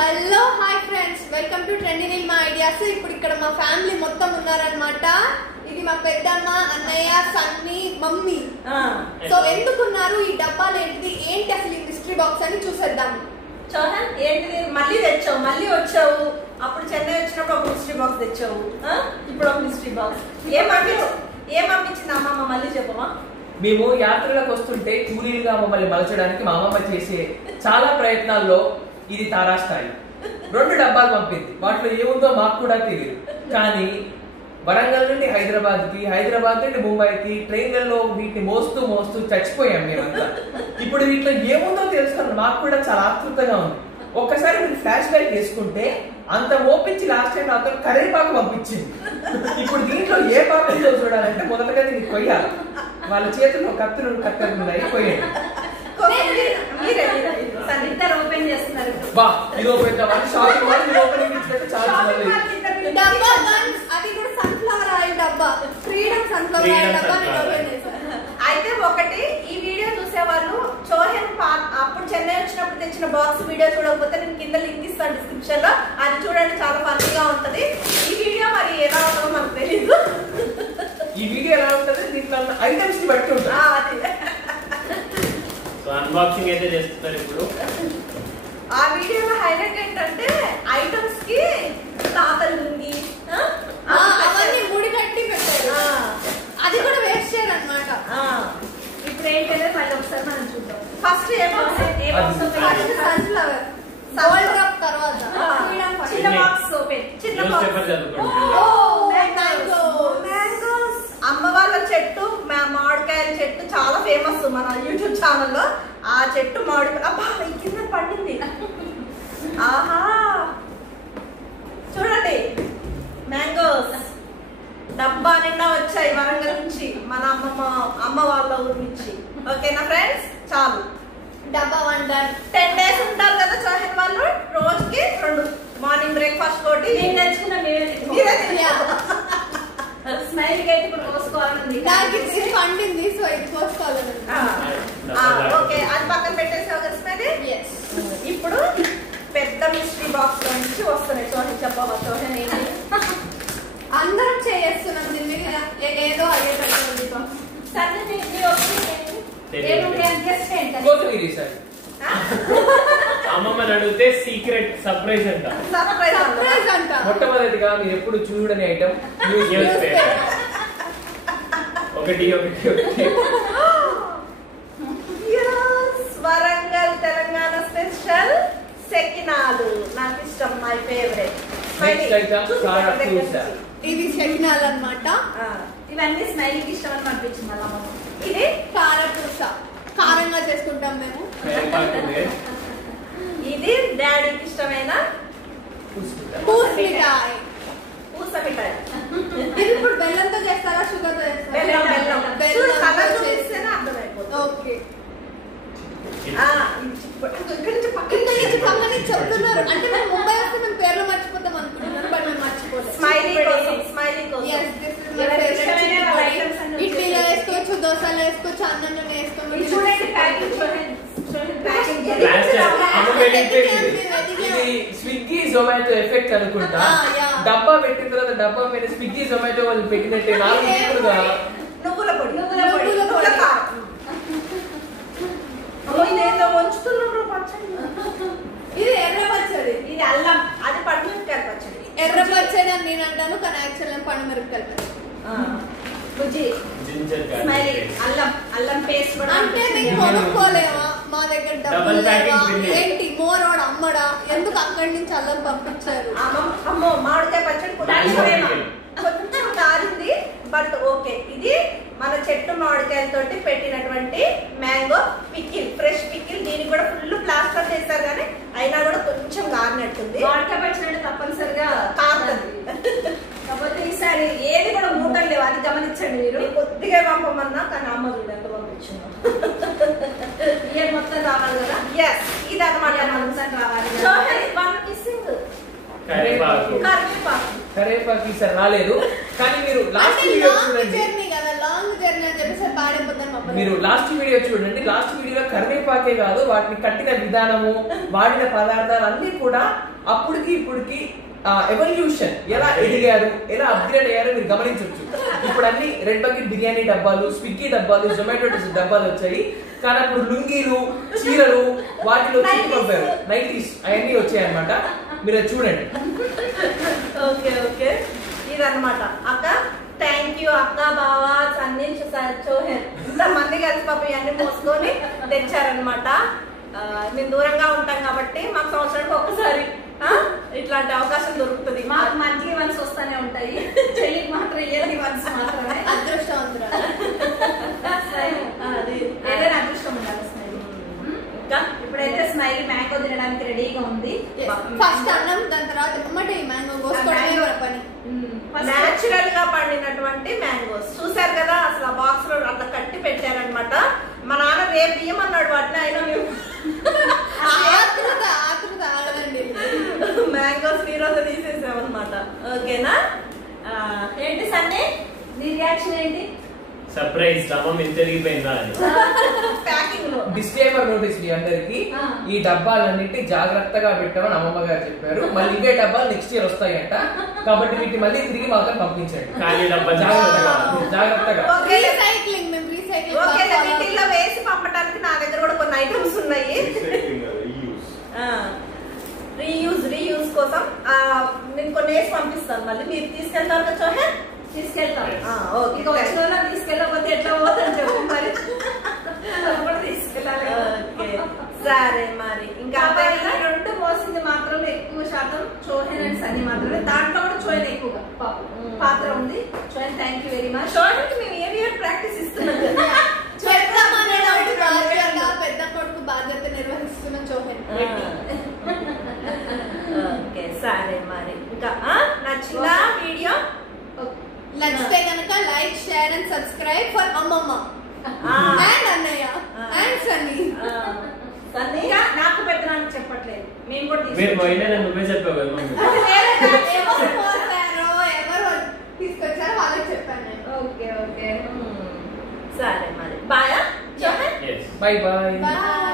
Hello hi friends, welcome to trending in my ideas. ఇప్పుడు ఇక్కడ మా ఫ్యామిలీ మొత్తం ఉన్నారనమాట. ఇది మా పెద్దమ్మ, అన్నయ్య, సన్నీ, మమ్మీ. సో ఎందుకున్నారు, ఈ డబ్బాలు ఏంటి అసలు ఈ మిస్టరీ బాక్స్ అని చూసేద్దాం. చోహన్ ఏంటిది? మళ్ళీ తెచ్చావు, మళ్ళీ వచ్చావు. అప్పుడు చెన్నై వచ్చినప్పుడు ఒక మిస్టరీ బాక్స్ తెచ్చావు, ఇప్పుడు ఒక మిస్టరీ బాక్స్. ఏం పంపించింది అమ్మమ్మ? మళ్ళీ చెప్పమా. మేము యాత్రలకు వస్తుంటే కూలీలుగా మమ్మల్ని మలచడానికి మా అమ్మమ్మ చేసే చాలా ప్రయత్నాల్లో ఇది తారాస్థాయి. 2 డబ్బాలు పంపింది. వాటిలో ఏముందో మాకు కూడా తెలియదు. కానీ వరంగల్ నుండి హైదరాబాద్ కి, హైదరాబాద్ నుండి ముంబైకి ట్రైన్లలో వీటిని మోస్తూ మోస్తూ చచ్చిపోయాం మేమంతా. ఇప్పుడు వీటిలో ఏముందో తెలుసుకున్నాం. మాకు కూడా చాలా ఆతృతగా ఉంది. ఒక్కసారి మీరు ఫ్లాష్ బ్యాక్ చేసుకుంటే అంత మోపించి లాస్ట్ టైం నాతో కరేపాకు పంపించింది. ఇప్పుడు దీంట్లో ఏ పాకు ఉందో చూడాలంటే మొదటగా దీన్ని కొయ్యాలి. వాళ్ళ చేతుల్లో కత్తులు ఉన్నాయి, కొయ్యండి. ఓపెన్ చేస్తున్నారు. బా, ఇది ఓపెన్ షాపింగ్ మాల్, ఇది ఓపెనింగ్ ఇచ్చినట్టు చాలా డబ్బా గన్స్, అది కూడా సన్ఫ్లవర్ ఆయిల్ డబ్బా, ఫ్రీడమ్ సన్ఫ్లవర్ ఆయిల్ డబ్బా ఓపెన్ చేశారు. అయితే ఒకటి, ఈ వీడియో చూసే వాళ్ళు చోహన్ అప్పుడు చెన్నై వచ్చినప్పుడు తెచ్చిన బాక్స్ వీడియో చూడకపోతే నేను కింద లింక్ ఇస్తాను డిస్క్రిప్షన్ లో. అది చూడండి, చాలా ఫన్నీగా ఉంటది. ఈ వీడియో మరి ఎలా ఉంటుందో మనకు తెలీదు. ఈ వీడియో ఎలా ఉంటది, దీంట్లో ఐటమ్స్ ని బట్టి ఉంటుంది. అన్బాక్సింగ్ అయితే చేస్తున్నారు ఇప్పుడు. ఆ వీడియోలో హైలైట్ ఏంటంటే ఐటమ్స్ కి తాతలు ఉంది, అవన్నీ ముడి కట్టి పెట్టారు. అది కూడా వేస్ట్ చేయరు అన్నమాట. ఇప్పుడు ఏంటంటే మళ్ళీ ఒకసారి మనం చూద్దాం. ఫస్ట్ సన్ఫ్లవర్ గోల్డ్ డ్రాప్, తర్వాత చిన్న బాక్స్ ఓపెన్. చిన్న బాక్స్ మ్యాంగోస్. అమ్మ వాళ్ళ చెట్టు, మామిడికాయల చెట్టు చాలా ఫేమస్ మన యూట్యూబ్ ఛానల్లో. ఆ చెట్టు మామిడికాయ, అబ్బా ఈ కింద పండింది. ఆహా, చూడండి మ్యాంగోస్ డబ్బా నిండా వచ్చాయి వరంగల్ నుంచి, మన అమ్మ వాళ్ళ ఊరి నుంచి. ఓకేనా ఫ్రెండ్స్? చాలు, డబ్బా 1 డన్. 10 days ఉంటారు కదా చోహన్ వాళ్ళు. రోజుకి 2 మార్నింగ్ బ్రేక్ఫాస్ట్ తోటి స్మైల్ అయితే ఇప్పుడు కోసుకోవాలని నాకు ఇది పండింది, సో ఇది కోసుకోవాలని. ఓకే, అది పక్కన పెట్టేసావు కదా స్మైల్. ఇప్పుడు పెద్ద మిస్టరీ బాక్స్ లో నుంచి వస్తున్నాయి. చోహన్ చెప్పవా? చోహన్ ఏంటి? అందరం చేస్తున్నాం దీన్ని, ఏదో అయ్యేటట్టు. అమ్మమ్మని అడిగితే సీక్రెట్ సర్ప్రైజ్ అంట. సర్ప్రైజ్ అంట. మొట్టమొదటిగా మీరు ఎప్పుడు చూడని ఐటమ్ న్యూస్ పేపర్. ఒకటి వరంగల్ తెలంగాణ స్పెషల్ సెకినాలు. నాకు ఇష్టం, మై ఫేవరెట్. ఇది సెకినాలు అన్నమాట. ఇవన్నీ స్మైలీకి ఇష్టం అని అనిపించింది అలా. ఇది కారపూస, కారంగా చేసుకుంటాం మేము. ఇది డాడీకి ఇష్టమైన పూస మిఠాయి. పూస మిఠాయి. ఇది ఇప్పుడు బెల్లంతో చేస్తారా, షుగర్ తో చేస్తారా? చేస్తేనే అర్థమైపోతుంది. ఓకే, పక్కన చెప్తున్నారు అంటే మేము ముంబై వస్తే మేము పేర్లు మర్చిపోతాం అనుకుంటున్నాను, బట్ మేము మర్చిపోతాం. ఇడ్లీలో వేసుకోవచ్చు, దోశలో వేసుకోవచ్చు, అన్నంలో వేసుకోవచ్చు. స్విగ్గీ జొమాటో ఎఫెక్ట్ అనుకుంటా. డబ్బా పెట్టిన తర్వాత డబ్బా మీద స్విగ్గీ జొమాటో వాళ్ళు పెట్టినట్టే 4 దిక్కులుగా నువ్వుల పొడి, నువ్వుల కారం. ఇదేదో వంచుతున్నారు పచ్చడి. ఇది ఎర్ర పచ్చడి, ఇది అల్లం, అది పండుమిరపకాయల పచ్చడి. ఎర్ర పచ్చడి అని నేను అంటాను, కానీ యాక్చువల్ పండుమిరపకాయల పచ్చడి. అల్లం పేస్ట్ కూడా. అంటే మీకు కొనుక్కోలేమా? మా దగ్గర డబ్బులు లేవా ఏంటి? మోరోడు అమ్మడా? ఎందుకు అక్కడి నుంచి అల్లం పంపించారు? అమ్మో, మామిడికాయ పచ్చడి కొంచెం కారింది, బట్ ఓకే. ఇది మన చెట్టు మామిడికాయలతోటి పెట్టినటువంటి మ్యాంగో పికిల్, ఫ్రెష్ పికిల్. దీనికి కూడా ఫుల్ ప్లాస్టర్ చేస్తారు, కానీ అయినా కూడా కొంచెం కారినట్టుంది. మామిడికాయ పచ్చడి తప్పనిసరిగా కారుతుంది. కాకపోతే ఈసారి ఏది కూడా మూటలు లేవు, అది గమనించండి మీరు. కొద్దిగా పంపమన్నా, కానీ అమ్మ చూడు ఎంత పంపించిందో. ఇయర్ మొత్తం రావాలి కదా. ఎస్, ఇది అనమాట మొత్తం రావాలి. కరేపాకు ఈసారి రాలేదు, కానీ మీరు లాస్ట్ వీడియో చూడండి. లాంగ్ జర్నీ అని చెప్పేసి పాడైపోతాను మా మీరు లాస్ట్ వీడియో చూడండి. లాస్ట్ వీడియోలో కరివేపాకే కాదు, వాటిని కట్టిన విధానము, వాడిన పదార్థాలు అన్ని కూడా అప్పటికి ఇప్పటికి ఎవల్యూషన్ ఎలా ఎదిగారు, ఎలా అప్గ్రేడ్ అయ్యారో మీరు గమనించవచ్చు. ఇప్పుడు అన్ని రెడ్ బకెట్ బిర్యానీ డబ్బాలు, స్విగ్గీ డబ్బాలు, జొమాటో డబ్బాలు వచ్చాయి. కానీ అప్పుడు లుంగీలు, చీరలు వాటిలో పంపారు, నైటీస్ అవన్నీ వచ్చాయి అన్నమాట. మీరు అది చూడండి. ఓకే ఓకే, ఇదన్నమాట అక్క. థ్యాంక్ యూ అక్క, బావ, సన్నీ, చోహెన్ ఇంతమంది కలిసి పాప ఇవన్నీ మోసుకొని తెచ్చారనమాట. మేము దూరంగా ఉంటాం కాబట్టి మాకు సంవత్సరానికి ఒక్కసారి ఇట్లాంటి అవకాశం దొరుకుతుంది. మాకు మంత్లీ వన్స్ వస్తానే ఉంటాయి, చెల్లికి మాత్రం ఇయర్లీ వన్స్ మాత్రమే. అదృష్టవంతురా. అది ఏదైనా అదృష్టం ఉండాలి స్మైల్. ఇంకా ఇప్పుడైతే స్మైల్ మ్యాంగో తినడానికి రెడీగా ఉంది. ఫస్ట్ అన్నం, దాని తర్వాత ఎమ్మటే మ్యాంగో కోసుకోవడమే పని. నేచురల్ గా పండినటువంటి మ్యాంగోస్ చూసారు కదా. అసలు ఆ బాక్స్ లో అట్లా కట్టి పెట్టారనమాట. మా నాన్న రేపు బియ్యమన్నాడు వాటిని, అయినా మేము ఆతృత ఆగదండి. మ్యాంగోస్ ఈ రోజు తీసేసామన్నమాట. ఓకేనా? ఏంటి సన్నీ నీ రియాక్షన్ ఏంటి? సర్ప్రైజ్ అమ్మ మీద తిరిగిపోయిందా అని. ప్యాకింగ్ లో డిస్క్లైమర్ నోటీస్ మీ అందరికి, ఈ డబ్బాలన్నింటి జాగ్రత్తగా పెట్టమని అమ్మమ్మ గారు చెప్పారు. మళ్ళీ ఇవే డబ్బాలు నెక్స్ట్ ఇయర్ వస్తాయంట, కాబట్టి వీటిని మళ్ళీ తిరిగి మాత్రం పంపించండి. ఖాళీ డబ్బా జాగ్రత్తగా. రీసైక్లింగ్, మేము రీసైక్లింగ్. ఓకే, వీటిల్లో వేసి పంపడానికి నా దగ్గర కూడా కొన్ని ఐటమ్స్ ఉన్నాయి. రీయూజ్ కోసం నేను కొన్ని వేసి పంపిస్తాను. మళ్ళీ మీరు తీసుకెళ్తారు కదా చోహెన్? తీసుకెళ్తాం. ఓకే, ఇంకా వచ్చిన వాళ్ళని తీసుకెళ్ళకపోతే ఎట్లా పోతాను చెప్పు మరి. తీసుకెళ్ళాలి. ఓకే సరే మరి. ఇంకా రెండు మోసింది మాత్రం ఎక్కువ శాతం చోహెన్ అండ్ సన్నీ మాత్రమే. దాంట్లో కూడా చోహెన్ ఎక్కువగా పాత్ర ఉంది. చోహెన్ థ్యాంక్ యూ వెరీ మచ్. చోహెన్ మేము ఇయర్ ప్రాక్టీస్ ఇస్తున్నాం. పెద్ద కొడుకు బాధ్యత నిర్వహిస్తున్న చోహెన్. ఓకే సరే మరి. ఇంకా నచ్చిందా వీడియో? నచ్చితే కనుక like, share and subscribe for అమ్మమ్మ అండ్ అన్నయ్య అండ్ సన్నీ. సన్నీ నాకు పెట్టడానికి చెప్పట్లేదు, మేము కూడా మీరు పోయినా నువ్వే చెప్పావు కదా మమ్మీ. ఎవరు పోతారో ఎవరు తీసుకొచ్చారో వాళ్ళకి చెప్పాను నేను. ఓకే ఓకే సరే మరి. Bye. Yes. Bye bye. Bye.